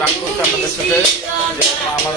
রাগ করছে আপনাদের সাথে। আমার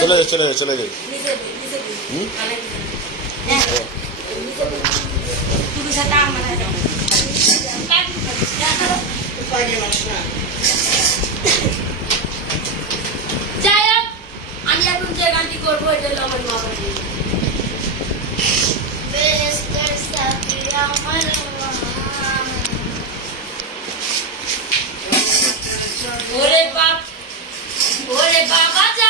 चले जाओ चले जाओ चले जाओ যাই হোক আমি এখন যে গানটি করবো এটা হলো আমার মা বেরেস্তার সাথে আমার ওরে বাপ ওরে বাবা যা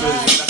এটা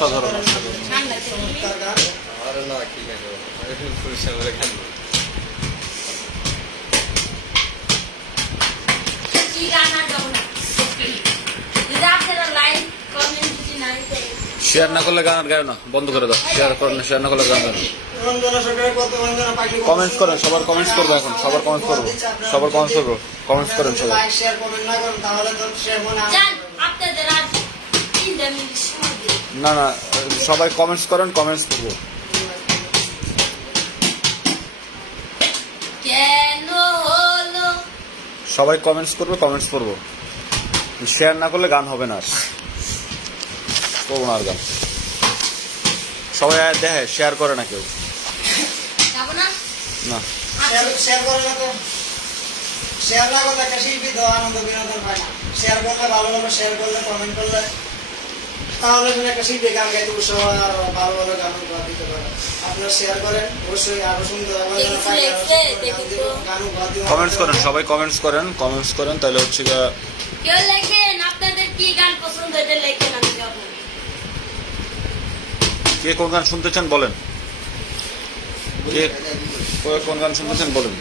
দেয় শেয়ার না করলে গান আর গায় না, বন্ধ করে দাও। শেয়ার করেন শেয়ার না করলে গান গায় কমেন্টস করেন, সবার কমেন্টস করব এখন, সবার কমেন্টস করব, সবার কমেন্টস করব কমেন্টস করেন সবাই। শেয়ার কমেন্ট না করেন তাহলে তো শেয়ার মনে আপনাদের আজ না না সবাই কমেন্টস করেন কমেন্টস করব কেন হলো? সবাই কমেন্টস করবে কমেন্টস করব শেয়ার না করলে গান হবে না আর। করব না আর গান। সবাই আর দেখে শেয়ার করে না কেউ। যাব না? না। শেয়ার শেয়ার করে না তো। শেয়ার না করলে একটা শিল্পী আনন্দ বিনোদন পায় না। শেয়ার করলে ভালো ভালো শেয়ার করলে কমেন্ট করলে তাহলে তুমি একটা শিল্পী গান গাইতে উৎসাহ আর ভালো ভালো গান উপহার দিতে পারে। আপনারা শেয়ার করেন অবশ্যই আরও সুন্দর। কমেন্টস করেন সবাই কমেন্টস করেন কমেন্টস করেন তাহলে হচ্ছে গিয়ে কেউ লেখেন আপনাদের কি গান পছন্দ এটা লেখেন আমি গাবো কে কোন গান শুনতে চান বলেন। কে কোন গান শুনতে চান বলেন।